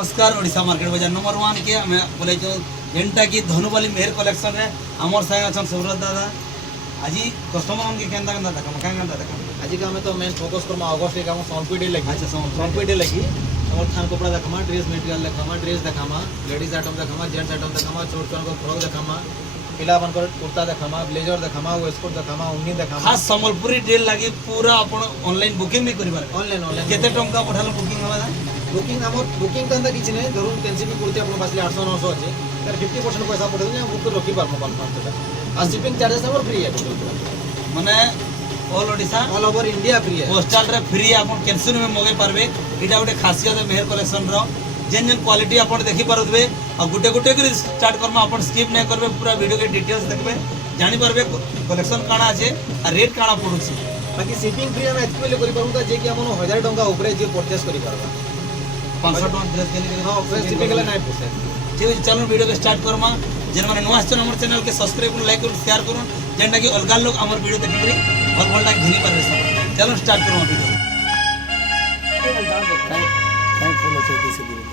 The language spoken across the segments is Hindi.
नमस्कार ओडिशा मार्केट बाजार नंबर 1 के हमें बोले जेनटा कि धनुबाली मेहर कलेक्शन रे हमर संग अछन सुब्रत दादा आज कस्टमर के केंदा केंदा देखम का केंदा देखम आज का हमें तो मेन फोकस करमा अगस्त के काम सोनपुर डे लगी। अच्छा सोनपुर डे लगी और थान कपड़ा देखमा ड्रेस मटेरियल देखमा ड्रेस देखामा लेडीज आइटम देखमा जेंट्स आइटम देखमा छोट छोट को फ्रॉक देखमा पिला बनकर कुर्ता देखमा ब्लेजर देखमा वेस्टकोट देखमा उन्नी देखमा खास संबलपुरी डेल लागी पूरा अपन ऑनलाइन बुकिंग भी करि पारे ऑनलाइन केते टंका पठाल बुकिंग हवा बुकिंग हम बुकिंग तो किसी नहीं धरुन टेंसिपी कुर्ती अपन पास 800 900 अच्छे तर 50% पैसा पठे देने बुक रखी पारमो 500 और शिपिंग चार्जेस हमर फ्री है माने all Odisha all over India free है पोस्टल रे फ्री अपन कैंसिल में मगे पारबे इटा गोटे खासियत है मेहर कलेक्शन रो जेन क्वालिटी अपन देखि पारुबे और गुटे गुटे कर स्टार्ट करमा अपन स्किप नहीं करबे पूरा वीडियो के डिटेल्स देखबे जानि पारबे कलेक्शन काना আছে और रेट काना पडुछि बाकी शिपिंग फ्री हम एक्चुअली करि पारुता जे कि हमन 1000 टंका ऊपर जे परचेस करि पारबा 500 टका ड्रेस के लिए हां फ्रेश शिपिंग के नहीं पोसे ठीक है चलो वीडियो के स्टार्ट करमा जेन माने नुआ आछन हमर चैनल के सब्सक्राइब लाइक और शेयर करूँ जेनटा कि अलग लोग हमर वीडियो देखि भल भल लाइक घिनी पारे चलो start Karma video time follow चलते से धीरे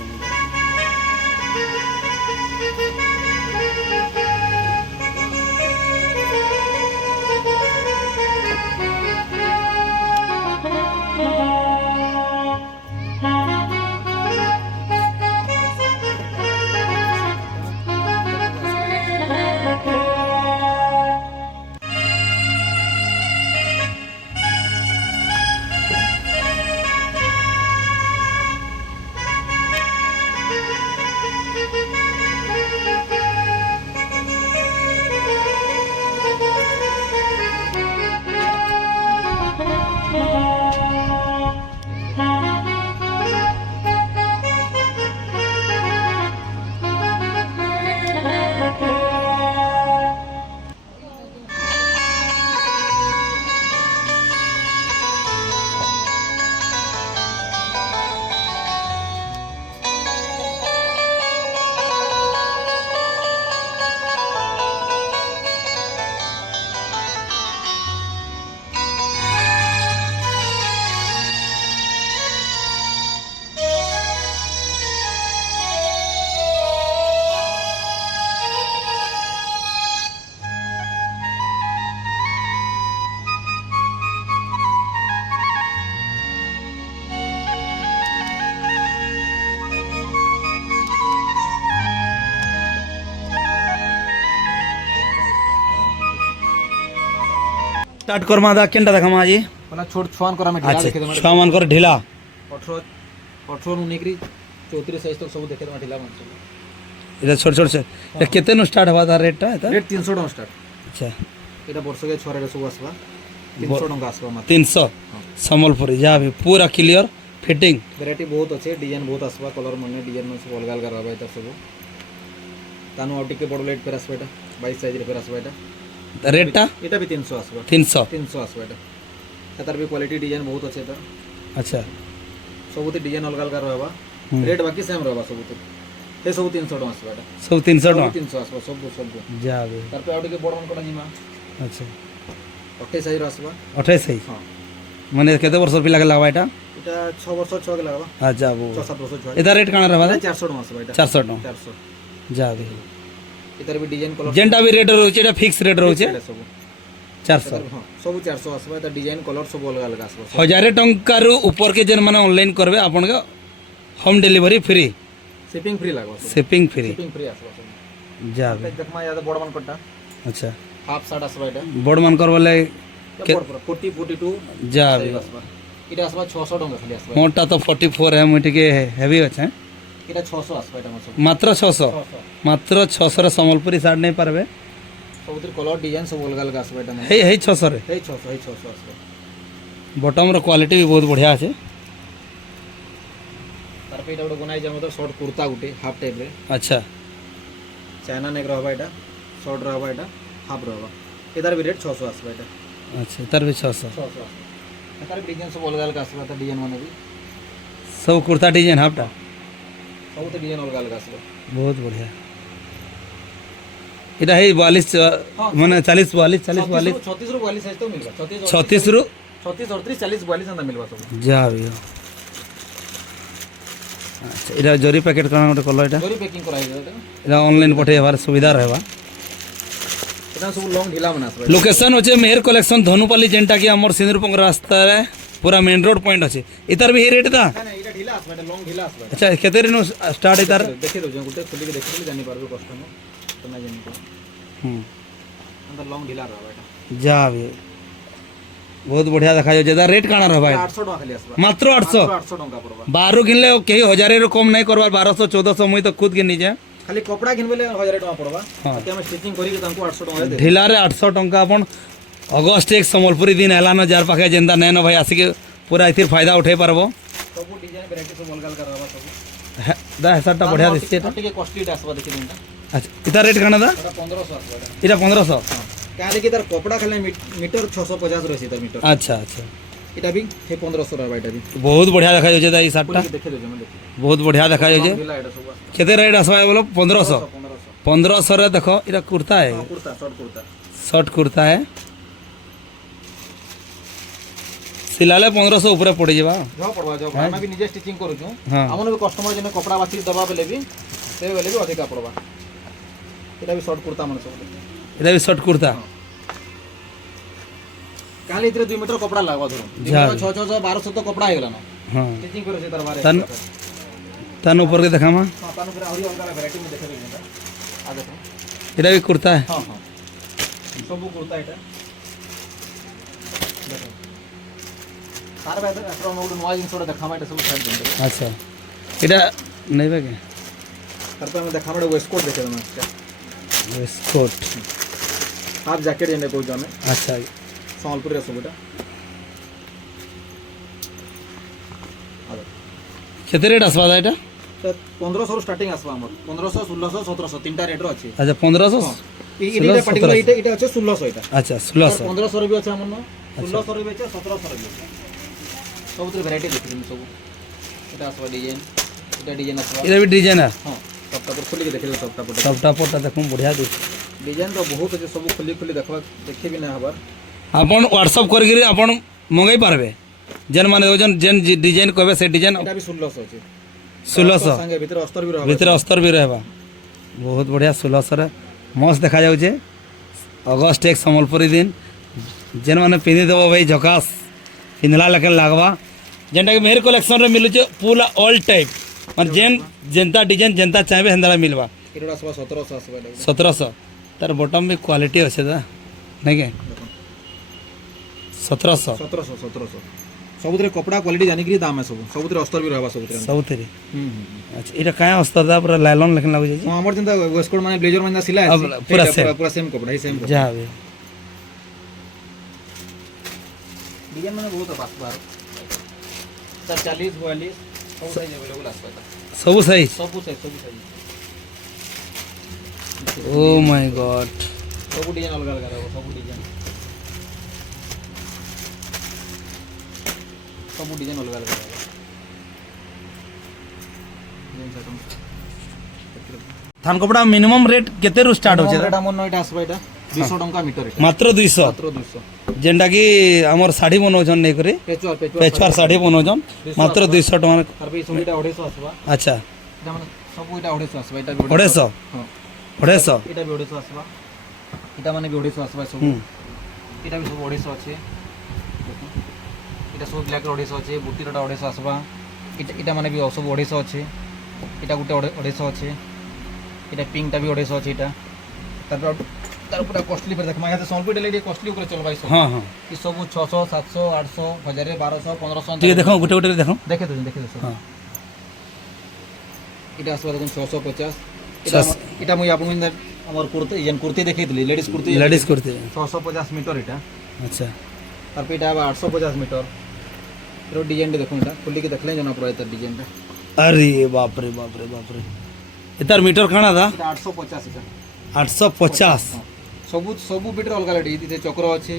स्टार्ट करमा दा केनटा देखमा आज पहला छोट छुआन कर हमें ढिला अच्छा देखे छुआ मानकर ढिला 18 18 उनेकरी 34 साइज तक सब देखे दे ढिला मन इधर छोट छोट से ये केते नो स्टार्ट हवा दा रेट ता रेट 300 टका स्टार्ट अच्छा एटा वर्ष के छोरा रे सब आसबा 300 टका आसबा मात्र 300 संबलपुरी जा भी पूरा क्लियर फिटिंग वैरायटी बहुत अच्छे डिजाइन बहुत आसबा कलर मन डिजाइन मन सब अलग अलग रहबा एटा सब तानु आउट के बड़ लाइट पर आसबा एटा 22 साइज रे पर आसबा एटा रेट ता एटा भी 300 आसबा 300 आसबा एटा एतार भी क्वालिटी डिजाइन बहुत अच्छे एटा अच्छा सबुते डिजाइन अलग अलग रहबा रेट बाकी सेम रहबा सबुते ए सब 300 टका आसबा एटा सब 300 टका 300 आसबा सब जा भी तार पे आउट के बड़ मन कोडा जिमा अच्छा 28 साइज आसबा 28 सही हां माने केते वर्ष पिला के लगवा एटा एटा 6 वर्ष 6 के लगबा अच्छा वो 6 7 वर्ष 6 इधर रेट काना रहबा 400 टका आसबा एटा 400 टका 400 जा भी इधर भी डिजाइन कलर जेनटा भी रेट रहउचे एटा फिक्स रेट रहउचे सब 400 हां सब 400 आसबा एटा डिजाइन कलर सब अलग अलग आसबा 1000 टंका रु ऊपर के जेन माने ऑनलाइन करबे आपन के home delivery free shipping free लागबा शिपिंग फ्री शिपिंग फ्री आसबा सब जा भी देखमा याद बड़ मन कोटा अच्छा हाफ साइड आसबा एटा बड़ मान कर बोले 40 42 जा भी आसबा इटा आसबा 600 टका खाली आसबा मोटा तो 44 है मुई टिके हेवी अछि इटा 600 आसबा एटा सब मात्र 600 मात्र 600 रे संबलपुरी साड़ नहीं पारबे सबुतिर कलर डिजाइन सब अलग अलग आसबा एटा हे 600 रे हे 600 आसबा बॉटम रो क्वालिटी भी बहुत बढ़िया अछि तार पे एटा गोटे बनाई जे मतलब शॉर्ट कुर्ता गुटे हाफ टाइप रे अच्छा चाइना नेक रहबा एटा शॉर्ट रहबा एटा हाफ रहबा इधर भी रेट 600 आसबा एटा अच्छा तर भी 600 600 एतार भी डिजाइन सब अलग अलग आसबा त डिजाइन माने भी सब कुर्ता डिजाइन हाफटा सब तो डिजाइन अलग अलग आसबा बहुत बढ़िया इटा है 42 माने 40 42 40 42 36 रो 42 साइज तो मिलबा 36 रु 36 38 40 42 अंदा मिलबा सब जा भैया আচ্ছা এটা জরি প্যাকেট কাଣା গোটে কল এটা জরি প্যাকিং করা হইছে এটা এটা অনলাইন পঠাই হবার সুবিধা রহবা এটা সব লং ঢিলা মানে আসবে লোকেশন হচ্ছে মেহের কলেকশন ধনুপালি যেটা কি আমার সিন্দুরপঙ্গ রাস্তায় পুরা মেন रोड पॉइंट আছে এটার भी রেট দা না না এটা ঢিলা আসবে এটা লং ঢিলা আসবে আচ্ছা কেতে দিন স্টার্ট এটার দেখে দो গুটে খুলিকে দেখলে জানি পারবে কস্টমার তো না জানি তো হুম अंदर लॉन्ग ढिला रहबा এটা যা भी बहुत बढ़िया देखा जाए जेदा रेट काना रहबा 800 টাকা খালি আসবে मात्र 800 800 টাকা পড়বা 12 কিনলে কেহি 1000 এর কম নাই করবার 1200 1400 মুই তো খুদ কিনি যা খালি কপড়া কিনবেলে 1000 টাকা পড়বা হ্যাঁ। তাতে আমি স্টিচিং করি કે তাଙ୍କୁ 800 টাকা দে ঢিলারে 800 টঙ্কা আপন অগস্ট এক সম্বলপুরি দিন এলানো যার পাখে যেন্তা নেন ভাই আসিকে পুরা এথির ফায়দা উঠাই পারবো ସବୁ ডিজাইন ভ্যারাইটি সব অলগা অলগা रहबा सब দা হেসারটা বঢ়িয়া দিচ্ছে এটা ଟିକେ কস্টলি টা আসবা দেখি দিনটা আচ্ছা এটা রেট কানা দা এটা 1500 আসবা এটা 1500 কালে কি তার কপড়া খালি মিটার 650 রয়েছে তার মিটার আচ্ছা আচ্ছা এটা भी हे 1500 रहबा এটা भी बहुत बढ़िया देखा जाए दाई শার্টটা দেখে দो मैं দেখি बहुत बढ़िया देखा जाए ढिला এটা सब केते रेट আসবা बोलो 1500 1500 1500 रे देखो এটা कुर्ता है कुर्ता शॉर्ट कुर्ता शॉर्ट कुर्ता है सिलाले 1500 ऊपर पड़ जावा जो पड़वा जो मैं भी निजे स्टिचिंग करू छु हाँ। हमन भी कस्टमर जने कपड़ा बाची दबा बेले भी से बेले भी अधिका पड़वा एटा भी शॉर्ट कुर्ता मन सब এটা भी शॉर्ट कुर्ता काली इतरे 2 मीटर कपड़ा लागवा धरो 2 जा। मीटर 600 1200 तो कपड़ा आइगला ना हाँ स्टिचिंग करू से तार बारे तन तन ऊपर के देखामा तानु पूरा और अलग वैरायटी में देखे देगा आ देखो এটা भी कुर्ता है हां हां सब कुर्ता एटा देखो तार बाद after हम नया जिंस ओडा देखामा एटा सब साइड देंगे अच्छा এটা नहीं बाके तार पे हम देखामा वेस्ट कोट देखे दमा स्कोट हाफ जैकेट जने को जाने अच्छा संबलपुर रे सब एटा केते रेट আসবা এটা 1500 ରୁ ଷ୍ଟାର୍ଟିଂ আসবা हमर 1500 1600 1700 তিনটা রেট ର ଅଛି अच्छा 1500 ଏଇଟା ପାର୍ଟିକୁଲାର ଏଇଟା ଅଛି 1600 ଏଇଟା अच्छा 1600 1500 ର ବି ଅଛି ଆମର 1600 ର ବି ଅଛି 1700 ର ବି ଅଛି ସବୁଥିରେ ଭେରାଇଟି ଦେଖିଛନ୍ତି ସବୁ ଏଟା ଆସିବା ଡିଜାଇନ ଏଟା ଡିଜାଇନ ଆସିବା এটা भी डिजाइन है ହଁ ସପ୍ତାହ ପରେ ଖୋଲିକି ଦେଖିଲେ ସପ୍ତାହ ପରେ सबटा पोटा देखूं बढ़िया दे ଡିଜାଇନ ତ ବହୁତ ଅଛି ସବୁ ଖୋଲି ଖୋଲି ଦେଖବା ଦେଖିବି ନା ହବାର आपण व्हाट्सएप करके आपण मंगाई पारबे जेन माने ओजन जेन डिजाइन कहबे से डिजाइन ଏଟା ବି 1600 ଅଛି 1600 ସାଙ୍ଗେ ଭିତରେ ଅସ୍ତର ବି ରହିବ ভিতরে অস্তর भी रहबा बहुत बढ़िया 1600 रे मस्त देखा जाउछे अगस्त एक संबलपुरी दिन जेन माने पिंधि देबो भाई झकास पिंधला लेकिन लागबा जेंटा कि मेहर कलेक्शन रे मिलुचे पूरा ऑल टाइप माने जेन जनता डिजाइन जनता चाहबे हंदरा मिलबा ଏଟା ଆସିବା 1700 ଆସିବା ଏଟା 1700 तार बॉटम भी क्वालिटी अच्छे था नहीं के 1700 1700 ସବୁଥିରେ କପଡ଼ା କ୍ୱାଲିଟି ଜାନିକିରି ଦାମ ସବୁ ସବୁଥିରେ ଅସ୍ତର ବି ରହିବା ସବୁଥିରେ सब तेरी अच्छा इटा काया अस्तर दा पूरा लाइलॉन लेकिन लागु जाई ହଁ ଆମର ଯେନ୍ତା ୱେଷ୍ଟ କୋଟ୍ ମାନେ ବ୍ଲେଜର ମାନେ ସିଲା अब पूरा same। ପୁରା ସେମ୍ କପଡ଼ା ହିଁ ସେମ୍ जा भी डिजाइन ମାନେ ବହୁତ ପାସ୍ ବାହାର 40 42 ସବୁ ସାଇଜ अवेलेबल ଆସିବ ଏଟା सब सही ସବୁ ସାଇଜ ओ माय गॉड ସବୁ डिजाइन ଅଲଗା ଅଲଗା ରହିବ ସବୁ डिजाइन ସବୁ डिजाइन ଅଲଗା ଅଲଗା ରହିବ थान कपड़ा मिनिमम रेट केते रु स्टार्ट होचे ଏଟା ମୋର ଏଟା ଆସିବ ଏଟା 200 ଟଙ୍କା ମିଟର ଏଟା मात्र 200 ମାତ୍ର 200 जेंटा कि हमर साड़ी बनोजन नहीं करे पेचवार साड़ी बनोजन मात्र 200 टका ତାର ବି ସବୁ ଏଟା 150 ଆସିବ अच्छा ଏଟା ମାନେ ସବୁ ଏଟା 150 ଆସିବ ଏଟା ବି 150 ହଁ 150 ଏଟା ବି 150 ଆସିବ ଏଟା ମାନେ ବି 150 ଆସିବ ସବୁ ଏଟା ବି ସବୁ 150 ଅଛି এটা সব ব্ল্যাক অড়েশ আছে বুটিরটা অড়েশ আসবা এটা মানে বি সব অড়েশ আছে এটা গোটে অড়েশ আছে এটা পিঙ্কটা বি অড়েশ আছে এটা তারপর কস্টলি ফের দেখমা এতে সম্পূর্ণ লেডি কস্টলি উপরে চলবা এই সব हाँ हाँ এই সব 600 700 800 1000 1200 1500 ठीक है देखो गुटे गुटे देखो দেখে তো हाँ এটা আসবা দেখুন 650 এটা এটা মই আপন আমার কুর্তি দেখাইলি ladies kurti ladies kurti 650 metre এটা अच्छा তারপর এটা আবার 850 মিটার এর ডিজাইনটা দেখুন এটা খুলিকে দেখলে জানা পড়ে এর ডিজাইনটা अरे बाप रे इतार मीटर खाना था এটা 850 এটা 850 ସବୁ ସବୁ ବିଟରେ ଅଲଗା ଲେଡି ଏଠି ଚକ୍ର ଅଛି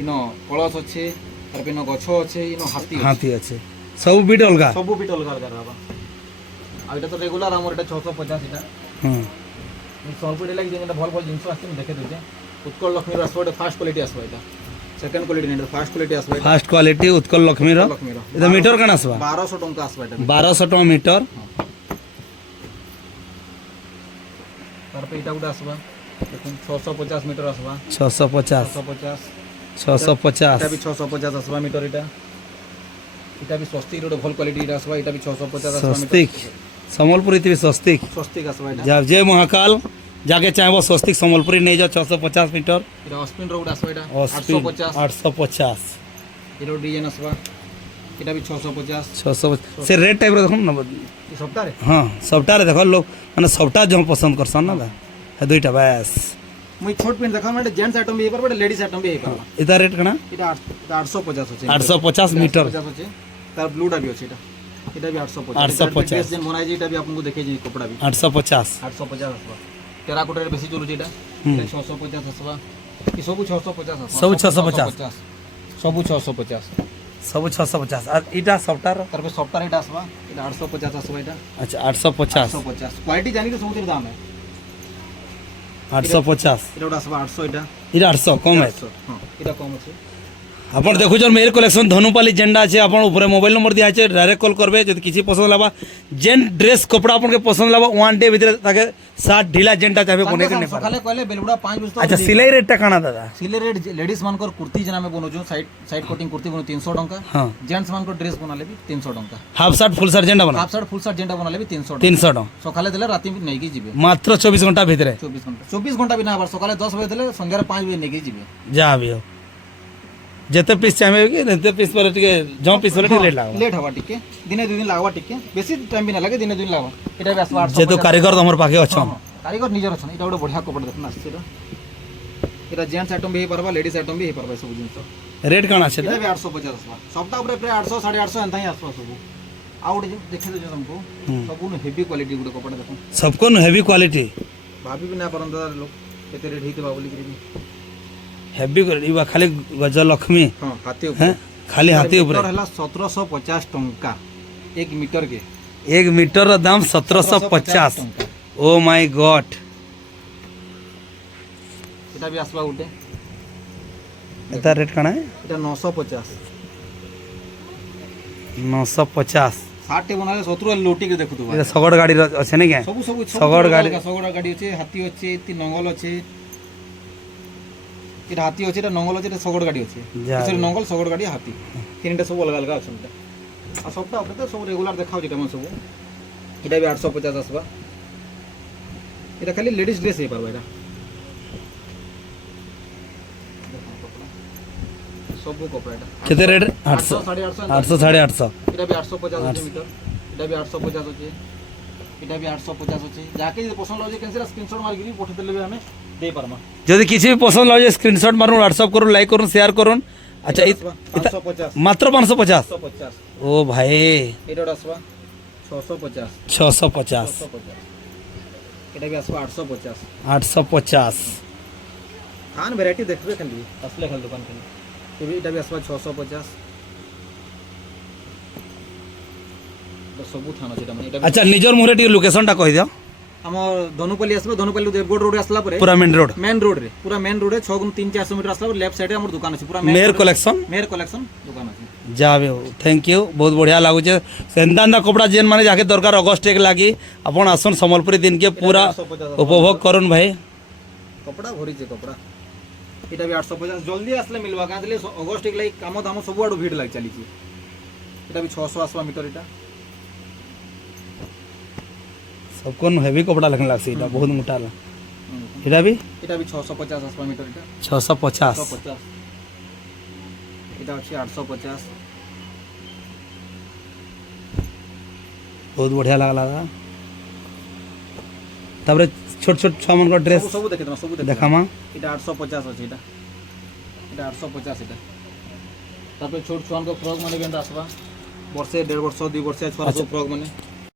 ଇନ କଳସ ଅଛି ତାର ପିନ ଗଛ ଅଛି ଇନ ହାତୀ ଅଛି हाथी अच्छे सब बीट अलगा ସବୁ ବିଟ ଅଲଗା ଅଲଗା ରହିବ ଆଉ এটা তো রেগুলার আমার এটা 650 এটা हाँ এই সলপুরে লাগি যেটা ভাল ভাল জিনিস আছে আমি দেখে দউছে উৎকল লক্ষ্মীর আসবে এটা ফার্স্ট কোয়ালিটি আসবে এটা সেকেন্ড কোয়ালিটি নেই এটা ফার্স্ট কোয়ালিটি আসবে फास्ट क्वालिटी उत्कल लक्ष्मी रो লক্ষ্মীর এটা मीटर काना आसबा 1200 টাকা আসবে এটা 1200 टका मीटर तार पे इटा गुटे आसबा देखुन 650 मीटर आसबा 650 650 650 इटा भी 650 आसबा मीटर इटा इटा भी स्वस्तिक रोड भल क्वालिटी इटा आसबा इटा भी 650 आसबा स्वस्तिक संबलपुरी थी स्वस्तिक स्वस्तिक आसबा इटा जब जय महाकाल जाके चाहे स्वस्तिक संबलपुरी नहीं जाओ 650 मीटर इटा ऑस्पिन रोड आसबा इटा ऑस्पिन 850 850 इरो डिजाइन आसबा इटा भी 650 650 से रेड टाइप रे देखो ना ये सबटा रे हाँ सबटा रे देखो लोग माने सबटा जो पसंद करसन ना है दुईटा बस मुई छोट पेन देखा माने जेंट्स आइटम भी हे पर लेडीज आइटम भी हे पर इता रेट कना इटा 850 আছে 850 मीटर 850 আছে তার ব্লুটা भी আছে এটা भी 850 850 ড্রেস যেন বনাই যে এটা भी आपको देखे जी कपड़ा भी 850 850 আসবা টেরাকোটা রে বেশি চলুছি এটা এটা 650 আসবা কি সবু 650 আসবা সবু 650 সবু 650 सब 650 और इटा सबटा रो তারপরে সফটওয়্যার এটা আসবা এটা 850 আসবা এটা अच्छा 850 850 क्वालिटी জানি তো সবুতির দাম है 850 এটা ওটা আসবা 800 এটা इटा 800 कम है 800 হ্যাঁ এটা কম আছে आपण देखुछन मेयर कलेक्शन धनुपाली झंडा আছে आपण ऊपर मोबाइल नंबर दिया আছে डायरेक्ट कॉल करबे जदि किसी पसंद लाबा जेन ड्रेस कपड़ा आपण के पसंद लाबा वन डे भीतर ताके साथ ढीला जेनटा चाहे कोने के नहीं সকালে কইলে বেলবুড়া 5 বজে अच्छा सिलाई रेट टा काना दादा सिले रेट लेडीज मानकर कुर्ती जेना में बनोजु साइड साइड कटिंग कुर्ती बनो 300 टंका हां जेंट्स मानकर ड्रेस बनाले भी 300 टंका हाफ शर्ट फुल शर्ट झंडा बना हाफ शर्ट फुल शर्ट जेंटा बनाले भी 300 टंका 300 टका सकाले देले राती नहीं की जिबे मात्र 24 घंटा भीतर 24 घंटा भी ना आबार सकाले 10 बजे देले संध्या 5 बजे नहीं की जिबे जा भी हो जेते पीस चाहे कि नेते पीस पर टिके जो पीस पर रेट लागो लेट हवा टिके दिने 2 दिन लागवा टिके बेसी टाइम भी ना लगे दिने 2 दिन लागवा एटा भी 800 जे तो कारीगर तमर पाके अछन कारीगर निजर अछन एटा बडे बढ़िया कपड़ा देखना आछे एटा जेंट्स आइटम भी हे परबा लेडीज आइटम भी हे परबा सब जिंस रेट काना छे एटा भी 850 आसबा सबटा ऊपर प्राय 800 850 एंता ही आसबा सब आउट देखे दे तुमको सब हेवी क्वालिटी गुड कपड़ा देखो सबको हेवी क्वालिटी भाभी भी ना परंदा लोग केते रेट हेते बाबुली करी हेवी इवा खाली गजलक्ष्मी हां हाथी हैं ऊपर खाली हाथी ऊपर हला 1750 टंका 1 मीटर के 1 मीटर रो दाम 1750 ओ माय गॉड एटा भी आसबा उठे एता रेट काना है एटा 950 950 60 टे बनाले 70 लोटी के देखु तो ये सगड़ गाड़ी रो अछि ने के सब सब सगड़ गाड़ी सगड़ गाड़ी अछि हाथी अछि ती नंगल अछि एटा हाथी अछि एटा नंगल अछि एटा सगड़ गाड़ी अछि जा सॉरी नंगल सगड़ गाड़ी हाथी तीनटा सब अलग अलग अछि आ सबटा ऊपर तो सब रेगुलर देखाउ जेटा मन सब एटा भी 850 आसबा एटा खाली लेडीज ड्रेस हे परबा एटा सब कपड़ा एटा केते रेट 800 800 800 850 एटा भी 850 अछि मीटर एटा भी 850 अछि एटा भी 850 अछि जाके जे पसंद लागे कैंसिल स्क्रीनशॉट मार के पठा देले हमें दे परमा यदि किसी भी पसंद लागे स्क्रीनशॉट मारून व्हाट्सएप करून लाइक करून शेयर करून अच्छा 550 मात्र 550 650 ओ भाई एटा आसबा 650 650 एटा भी आसबा 850 850 खान वैरायटी देखबे खाली असले खाली दुकान खाली एटा भी आसबा 650 तो सबु थाना जेटा माने एटा अच्छा निजर मुहरे टी लोकेशन टा कहि दियो हमर धनुपाली आसबा धनुपाली देवगढ़ रोड आसला परे पूरा मेन रोड रे पूरा मेन रोड है 6 गुण 3 400 मीटर आसला लेफ्ट साइड हमर दुकान अछि पूरा मेयर कलेक्शन दुकान अछि जाबे थैंक यू बहुत बढ़िया लागु छे सेंदांदा कपड़ा जेन माने जाके दरकार अगस्त एक लागी अपन आसन संबलपुरी दिन के पूरा उपभोग करून भाई कपड़ा भरी छे कपड़ा एटा भी 850 जल्दी आसले मिलवा कांतले अगस्त एक लागी काम दाम सब आडू भीड़ लाग चली छी एटा भी 600 आसवा मीटर एटा सबको हेवी कपड़ा लगन लागसी एटा बहुत मोटा ला एटा भी 650 आसवा मीटर एटा 650 650 एटा अछि 850 बहुत बढ़िया लागला तबरे छोट छोट छमन को ड्रेस सब देखे सब देखामा एटा 850 अछि एटा 850 एटा तापर छोट छुआन को फ्रॉक माने बेंदा आसबा वर्षे 1.5 वर्ष 2 वर्ष छोरा सब फ्रॉक माने